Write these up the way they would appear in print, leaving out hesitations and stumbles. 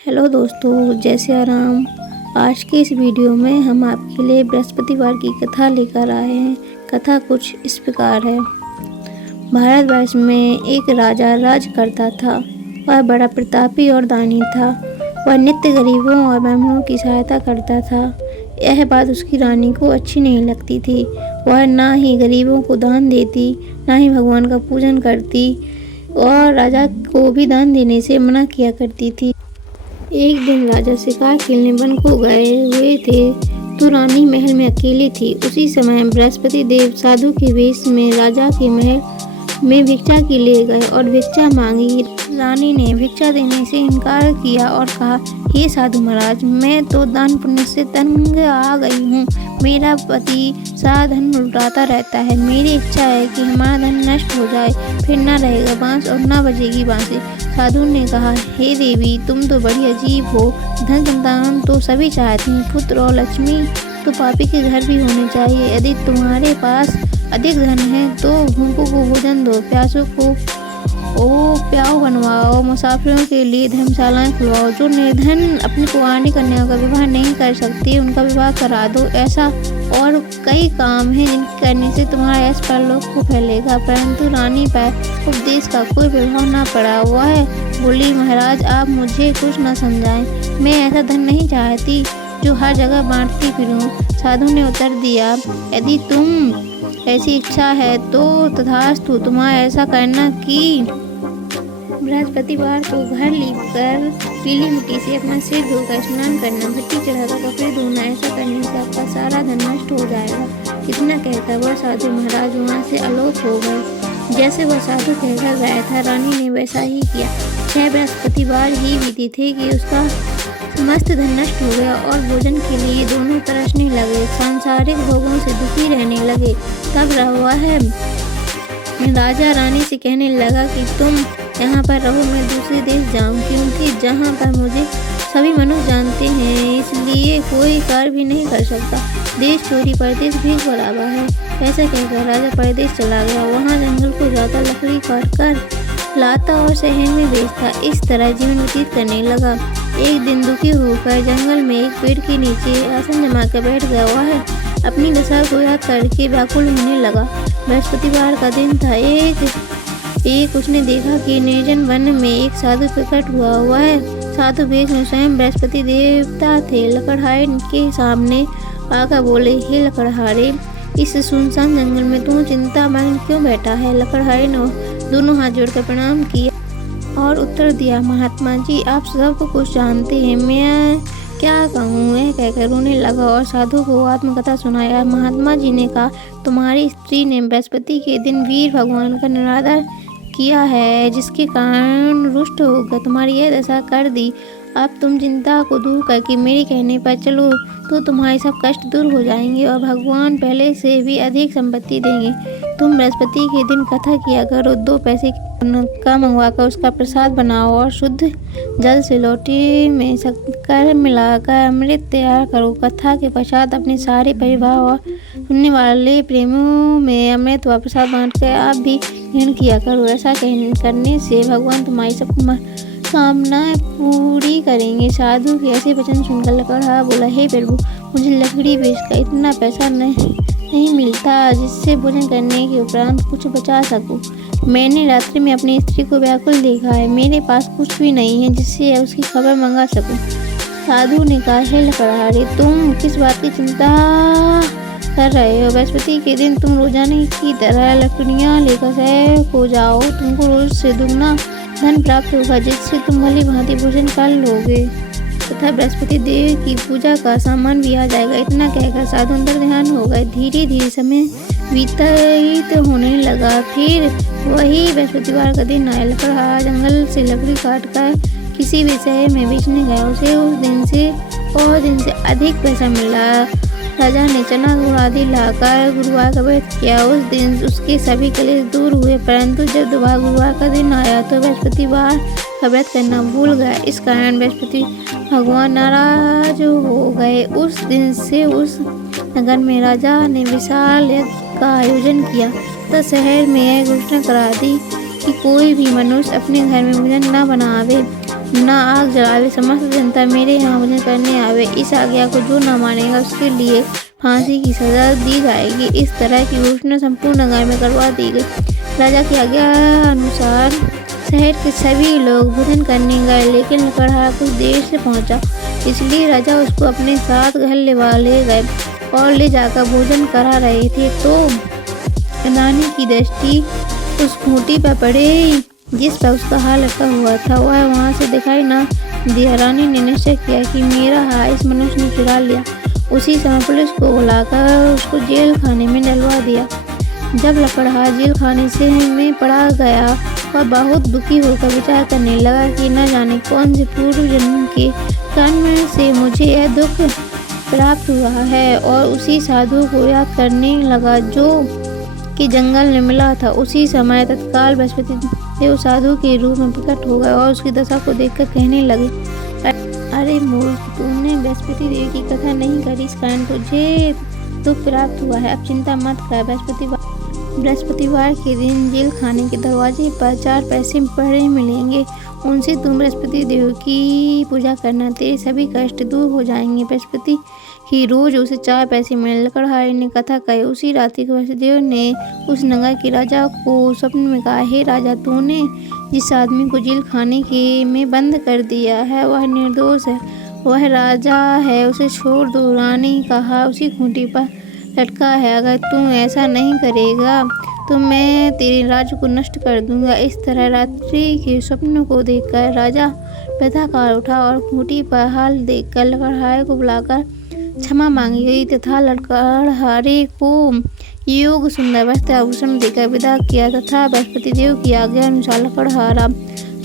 Hello दोस्तों, जय सिया राम। आज के इस वीडियो में हम आपके लिए बृहस्पतिवार की कथा लेकर आए हैं। कथा कुछ इस प्रकार है। भारतवर्ष में एक राजा राज करता था। वह बड़ा प्रतापी और दानी था। वह नित्य गरीबों और ब्राह्मणों की सहायता करता था। यह बात उसकी रानी को अच्छी नहीं लगती थी। वह ना ही गरीबों को दान देती, ना ही भगवान का पूजन करती और राजा को भी दान देने से मना किया करती थी। एक दिन राजा शिकार खेलने वन को गए हुए थे तो रानी महल में अकेली थी। उसी समय बृहस्पति देव साधु के वेश में राजा के महल में भिक्षा के लिए गए और भिक्षा मांगी। रानी ने भिक्षा देने से इनकार किया और कहा, हे साधु महाराज, मैं तो दान पुण्य से तंग आ गई हूँ। मेरा पति सारा धन लुटाता रहता है। मेरी इच्छा है कि हमारा धन नष्ट हो जाए, फिर ना रहेगा बांस और ना बजेगी बांसुरी। साधु ने कहा, हे देवी, तुम तो बड़ी अजीब हो। धन संतान तो सभी चाहते हैं, पुत्र और लक्ष्मी तो पापी के घर भी होने चाहिए। यदि तुम्हारे पास अधिक धन है तो भूखों को भोजन दो, प्यासों को प्याऊ बनवाओ, मुसाफिरों के लिए धर्मशालाएं खुलवाओ। जो निर्धन अपनी कुंवारी कन्याओं का विवाह नहीं कर सकती, उनका विवाह करा दो। ऐसा और कई काम हैं जिनके करने से तुम्हारा यश परलोक को फैलेगा। परंतु रानी पर उपदेश का कोई प्रभाव न पड़ा। वह बोली, महाराज, आप मुझे कुछ न समझाएं। मैं ऐसा धन नहीं चाहती जो हर जगह बांटती फिरूं। साधु ने उत्तर दिया, यदि तुम ऐसी इच्छा है तो तथास्तु, तुम्हारा ऐसा करना कि बृहस्पतिवार को घर लीपकर पीली मिट्टी से अपना सिर धोकर स्नान करना, मिट्टी चढ़ाकर कपड़े धोना। ऐसा करने से आपका सारा धन नष्ट हो जाएगा। इतना कहकर वह साधु महाराज वहाँ से आलोक हो गए। जैसे वह साधु कहकर गया था, रानी ने वैसा ही किया। 6 बृहस्पतिवार ही बीते थे कि उसका समस्त धन नष्ट हो गया और भोजन के लिए दोनों तरसने लगे, सांसारिक भोगों से दुखी रहने लगे। तब वह राजा रानी से कहने लगा कि तुम यहाँ पर रहो, मैं दूसरे देश जाऊँ, क्योंकि जहाँ पर मुझे सभी मनुष्य जानते हैं, इसलिए कोई कार्य भी नहीं कर सकता। देश चोरी परदेश भीख बराबर है। ऐसा कहकर राजा परदेश चला गया। वहाँ जंगल को जाता, लकड़ी काट कर लाता और शहर में बेचता। इस तरह जीवन व्यतीत करने लगा। एक दिन दुखी होकर जंगल में एक पेड़ के नीचे आसन जमा कर बैठ गया। वह अपनी दशा को याद करके व्याकुल होने लगा। बृहस्पतिवार का दिन था। एक उसने देखा कि निर्जन वन में एक साधु प्रकट हुआ। वह साधु वेश में स्वयं बृहस्पति देवता थे। लकड़हारे के सामने आकर बोले, हे लकड़हारे, इस सुनसान जंगल में तू चिंता में क्यों बैठा है? लकड़हारे ने दोनों हाथ जोड़कर प्रणाम किया और उत्तर दिया, महात्मा जी, आप सब कुछ जानते हैं, मैं क्या कहूँ? यह कहकर रोने लगा और साधु को आत्मकथा सुनाया। महात्मा जी ने कहा, तुम्हारी स्त्री ने बृहस्पति के दिन वीर भगवान का निरादर किया है, जिसके कारण रुष्ट होकर तुम्हारी यह दशा कर दी। अब तुम चिंता को दूर करके मेरे कहने पर चलो तो तुम्हारे सब कष्ट दूर हो जाएंगे और भगवान पहले से भी अधिक संपत्ति देंगे। तुम बृहस्पति के दिन कथा किया करो। 2 पैसे का मंगवाकर उसका प्रसाद बनाओ और शुद्ध जल से लोटी में शक्कर मिलाकर अमृत तैयार करो। कथा के पश्चात अपने सारे परिवार और सुनने वाले प्रेमियों में अमृत व प्रसाद बांटकर आप भी ग्रहण किया करो। ऐसा करने से भगवान तुम्हारी सब कामनाएं पूरी करेंगे। साधु के ऐसे वचन सुनकर लकड़हारा बोला, हे प्रभु, मुझे लकड़ी बेचकर इतना पैसा नहीं मिलता जिससे भोजन करने के उपरांत कुछ बचा सकूं। मैंने रात्रि में अपनी स्त्री को व्याकुल देखा है। मेरे पास कुछ भी नहीं है जिससे उसकी खबर मंगा सकूं। साधु ने कहा, हे लकड़हारे, तुम किस बात की चिंता कर रहे हो? बृहस्पति के दिन तुम रोजाना की तरह लकड़ियाँ लेकर शहर को जाओ। तुमको रोज से दुगना धन प्राप्त होगा, जिससे तुम भली भांति भोजन कर लोगे तथा बृहस्पति देव की पूजा का सामान भी आ जाएगा। इतना कहकर साधु अंतर ध्यान हो गए। धीरे धीरे समय व्यतीत होने लगा। फिर वही बृहस्पतिवार का दिन आया। लकड़हारा जंगल से लकड़ी काट कर किसी भी शहर में बेचने गया। उसे उस दिन से अधिक पैसा मिला। राजा ने चना गुड़ आदि लाकर गुरुवार का व्रत किया। उस दिन उसके सभी कलेश दूर हुए। परंतु जब दोबारा गुरुवार का दिन आया तो बृहस्पतिवार का व्रत करना भूल गया। इस कारण बृहस्पति भगवान नाराज हो गए। उस दिन से उस नगर में राजा ने विशाल यज्ञ का आयोजन किया तो शहर में यह घोषणा करा दी कि कोई भी मनुष्य अपने घर में भोजन न बनावे। न आग जलावे, समस्त जनता मेरे यहाँ भोजन करने आवे। इस आज्ञा को जो न मानेगा उसके लिए फांसी की सजा दी जाएगी। इस तरह की घोषणा संपूर्ण नगर में करवा दी गई। राजा की आज्ञा अनुसार शहर के सभी लोग भोजन करने गए, लेकिन लकड़हारा कुछ देर से पहुंचा, इसलिए राजा उसको अपने साथ घर ले गए और ले जाकर भोजन करा रहे थे तो रानी की दृष्टि उस खूंटी पर पड़ी जिस पर उसका हाथ लटका हुआ था। वह वहां से दिखाई न दिया। रानी ने निश्चय किया कि मेरा हाथ इस मनुष्य ने चुरा लिया। उसी समय पुलिस को बुलाकर उसको जेल खाने में डलवा दिया। जब लकड़हारा जेल खाने में पड़ा गया, वह बहुत दुखी होकर विचार करने लगा कि न जाने कौन से पूर्व जन्म के कर्म से मुझे यह दुख प्राप्त हुआ है, और उसी साधु को याद करने लगा जो कि जंगल में मिला था। उसी समय तत्काल बृहस्पति देव साधु के रूप में प्रकट हो गए और उसकी दशा को देखकर कहने लगे, अरे मूर्ख, तूने बृहस्पति देव की कथा नहीं करी, इस कारण तुझे दुख प्राप्त हुआ है। अब चिंता मत कर। बृहस्पतिवार के दिन जेल खाने के दरवाजे पर 4 पैसे पड़े मिलेंगे, उनसे तुम बृहस्पति देव की पूजा करना, तेरे सभी कष्ट दूर हो जाएंगे। बृहस्पति ही रोज उसे 4 पैसे मिले। लकड़हारे ने कथा कही। उसी रात्रि को बृहस्पति देव ने उस नगर के राजा को स्वप्न में कहा, हे राजा, तूने जिस आदमी को जेल खाने में बंद कर दिया है वह निर्दोष है, वह राजा है, उसे छोड़ दो। रानी ने कहा, उसी खूंटी पर लटका है, अगर तू ऐसा नहीं करेगा तो मैं तेरे राज्य को नष्ट कर दूंगा। इस तरह रात्रि के स्वप्न को देखकर राजा व्यथाकार उठा और खूंटी पर हाल देखकर लकड़हारे को बुलाकर क्षमा मांगी गई तथा लकड़हारे को योग सुंदर वस्त्र आभूषण देकर विदा किया तथा बृहस्पति देव की आज्ञा अनुसार लकड़हारा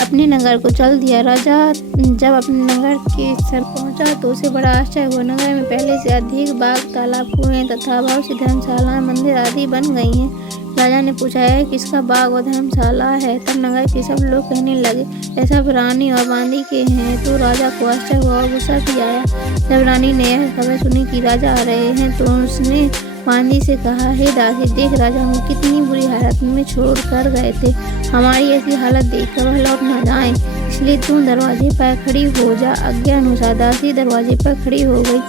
अपने नगर को चल दिया। राजा जब अपने नगर के सर पहुंचा तो उसे बड़ा आश्चर्य हुआ। नगर में पहले से अधिक बाग, तालाब, कुएं तथा बहुत सी धर्मशाला, मंदिर आदि बन गई हैं। राजा ने पूछा, है किसका बाग और धर्मशाला है? तब नगर के सब लोग कहने लगे, ऐसा रानी और बांदी के हैं। तो राजा को आश्चर्य हुआ और गुस्सा भी आया। जब रानी ने यह खबर सुनी कि राजा आ रहे हैं तो उसने बांदी से कहा, हे दासी, देख राजा हमें कितनी बुरी हालत में छोड़ कर गए थे। हमारी ऐसी हालत देखकर वह लौट न जाए, इसलिए तू दरवाजे पर खड़ी हो जा। आज्ञा अनुसार दासी दरवाजे पर खड़ी हो गई।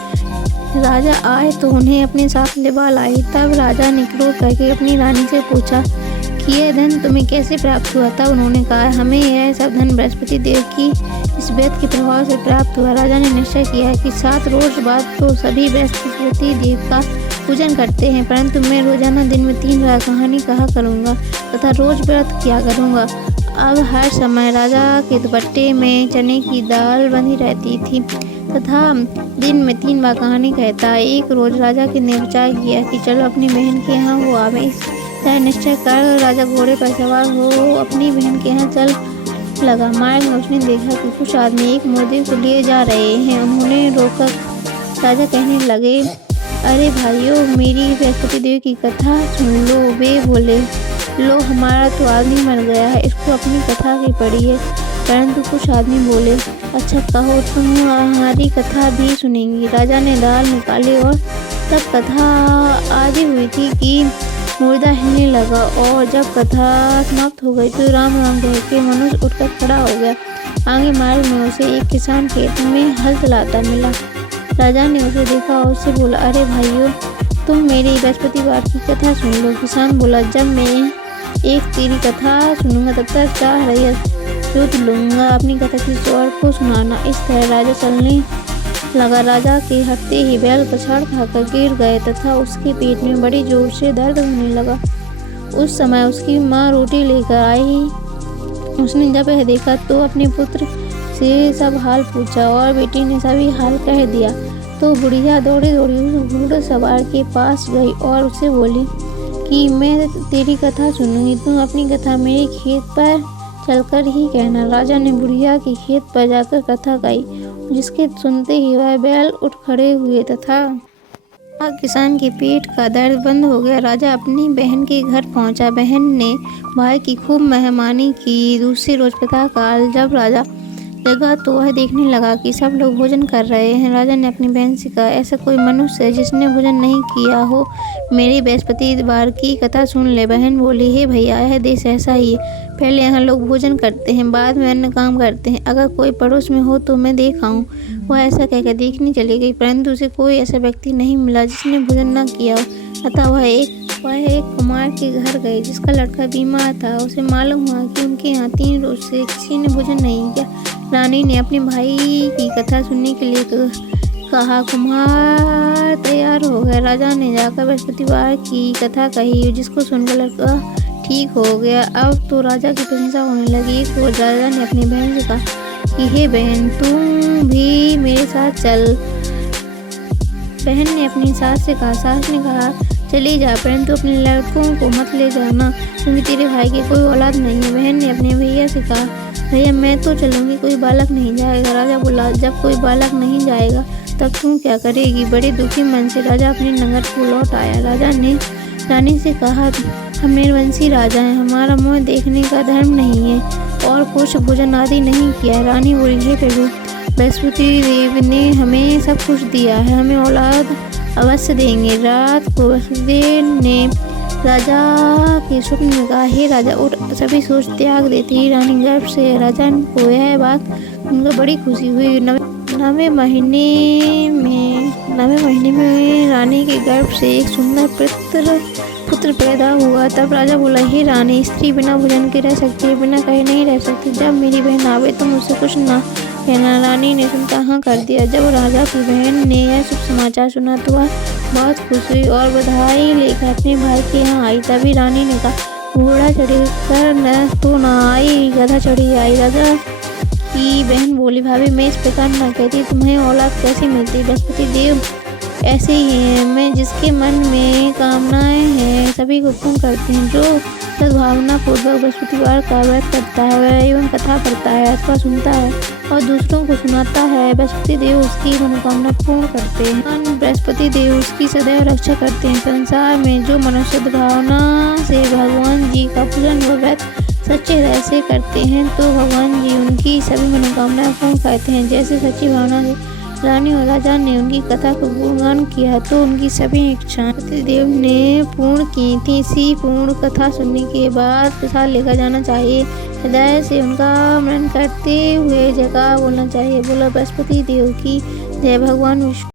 राजा आए तो उन्हें अपने साथ लिवा लाई। तब राजा ने क्रोध करके अपनी रानी से पूछा कि यह धन तुम्हें कैसे प्राप्त हुआ? तब उन्होंने कहा, हमें यह सब धन बृहस्पति देव की इस वेद के प्रभाव से प्राप्त हुआ। राजा ने निश्चय किया कि 7 रोज बाद तो सभी बृहस्पति देव का पूजन करते हैं, परंतु मैं रोजाना दिन में 3 बार कहानी कहा करूँगा तथा रोज व्रत किया करूँगा। अब हर समय राजा के दुपट्टे में चने की दाल बंधी रहती थी तथा दिन में 3 बार कहानी कहता। एक रोज राजा ने विचार किया कि चलो अपनी बहन के यहाँ हो आवे। इस तरह निश्चय कर राजा घोड़े पर सवार हो अपनी बहन के यहाँ चल लगा। मार्ग में उसने देखा कि कुछ आदमी एक मुर्दे को लिए जा रहे हैं। उन्होंने रोककर राजा कहने लगे, अरे भाइयों, मेरी बृहस्पति देव की कथा सुन लो। वे बोले, लो, हमारा तो आदमी मर गया है, इसको अपनी कथा की पड़ी है। परंतु कुछ आदमी बोले, अच्छा कहो, तुम हमारी कथा भी सुनेंगी। राजा ने दाल निकाली और तब कथा आदि हुई थी कि मुर्दा हिलने लगा, और जब कथा समाप्त हो गई तो राम राम कह के मनुष्य उठकर खड़ा हो गया। आगे मार्ग में उसे एक किसान खेत में हल चलाता मिला। राजा ने उसे देखा और उससे बोला, अरे भाइयों, तुम मेरी बृहस्पतिवार की कथा सुन लो। किसान बोला, जब मैं एक तेरी कथा सुनूंगा तब तक 4 रैयत जोत लूंगा, अपनी कथा किसी और को सुनाना। इस तरह राजा चलने लगा। राजा के हटते ही बैल पछाड़ खाकर गिर गए तथा उसके पेट में बड़ी जोर से दर्द होने लगा। उस समय उसकी माँ रोटी लेकर आई। उसने जब यह देखा तो अपने पुत्र से सब हाल पूछा और बेटी ने सभी हाल कह दिया। तो बुढ़िया दौड़ी उस घोड़े सवार के पास गई और उससे बोली कि मैं तेरी कथा सुनूंगी, तुम अपनी कथा मेरे खेत पर चलकर ही कहना। राजा ने बुढ़िया के खेत पर जाकर कथा कही, जिसके सुनते ही वह बैल उठ खड़े हुए तथा किसान के पेट का दर्द बंद हो गया। राजा अपनी बहन के घर पहुंचा। बहन ने भाई की खूब मेहमानी की। दूसरे रोज प्रातःकाल जब राजा जगह तो वह देखने लगा कि सब लोग भोजन कर रहे हैं। राजा ने अपनी बहन से कहा, ऐसा कोई मनुष्य है जिसने भोजन नहीं किया हो, मेरी बृहस्पतिवार की कथा सुन ले। बहन बोली, हे भैया, यह देश ऐसा ही है, पहले यहाँ लोग भोजन करते हैं, बाद में अन्य काम करते हैं। अगर कोई पड़ोस में हो तो मैं देख आऊँ। वह ऐसा कहकर देखने चली गई, परंतु उसे कोई ऐसा व्यक्ति नहीं मिला जिसने भोजन न किया हो। अतः वह एक कुमार के घर गई जिसका लड़का बीमार था। उसे मालूम हुआ कि उनके यहाँ 3 रोज से किसी ने भोजन नहीं किया। रानी ने अपने भाई की कथा सुनने के लिए कहा, कुम्हार तैयार हो गए। राजा ने जाकर बृहस्पतिवार की कथा कही, जिसको सुनकर लड़का ठीक हो गया। अब तो राजा की प्रशंसा होने लगी। एक रोज राजा ने अपनी बहन से कहा कि हे बहन, तुम भी मेरे साथ चल। बहन ने अपनी सास से कहा। सास ने कहा, चली जा, परंतु अपने लड़कों को मत ले जाना, क्योंकि तेरे भाई की कोई औलाद नहीं है। बहन ने अपने भैया से कहा, भैया मैं तो चलूँगी, कोई बालक नहीं जाएगा। राजा बोला, जब कोई बालक नहीं जाएगा तब तुम क्या करेगी। बड़े दुखी मन से राजा अपने नगर को लौट आया। राजा ने रानी से कहा, हम निर्वंशी राजा हैं, हमारा मुँह देखने का धर्म नहीं है और कुछ भोजन आदि नहीं किया। रानी बोली, हे प्रभु, बृहस्पति देव ने हमें सब कुछ दिया है, हमें औलाद अवश्य देंगे। रात को बृहस्पति ने राजा के स्वप्न में कहा, हे राजा, उठ, सभी सोच त्याग देती ही रानी गर्भ से। राजा को यह बात सुनकर बड़ी खुशी हुई। 9वें महीने में रानी के गर्भ से एक सुंदर पुत्र पैदा हुआ। तब राजा बोला, हे रानी, स्त्री बिना भोजन के रह सकती है, बिना कहे नहीं रह सकती। जब मेरी बहन आवे तो मुझसे कुछ ना कहना। रानी ने सुनकर हाँ कर दिया। जब राजा की बहन ने यह शुभ समाचार सुना तो वह बहुत खुश हुई और बधाई लेकर अपने भाई के यहाँ आई। तभी रानी ने कहा, घोड़ा चढ़कर न तो न आई, गधा चढ़ी आई। राजा की बहन बोली, भाभी, मैं इस प्रकार न कहती, तुम्हें औलाद कैसे मिलती। बृहस्पति देव ऐसे ही हैं, मैं जिसके मन में कामनाएं हैं सभी को पूर्ण करते हैं। जो सद्भावना पूर्वक बृहस्पतिवार का व्रत करता है एवं कथा पढ़ता है अथवा सुनता है और दूसरों को सुनाता है, बृहस्पति देव उसकी मनोकामना पूर्ण करते हैं। बृहस्पति देव उसकी सदैव रक्षा करते हैं। संसार में जो मनुष्य सद्भावना से भगवान जी का पूजन व व्रत सच्चे हृदय से करते हैं तो भगवान जी उनकी सभी मनोकामनाएं पूर्ण करते हैं। जैसे सच्ची भावना से रानी और राजा ने उनकी कथा को गुणगान किया तो उनकी सभी इच्छाएं देव ने पूर्ण की थी। इसी पूर्ण कथा सुनने के बाद प्रसाद लेकर जाना चाहिए, हृदय से उनका मनन करते हुए जयकार बोलना चाहिए। बोला बृहस्पति देव की जय। भगवान विष्णु।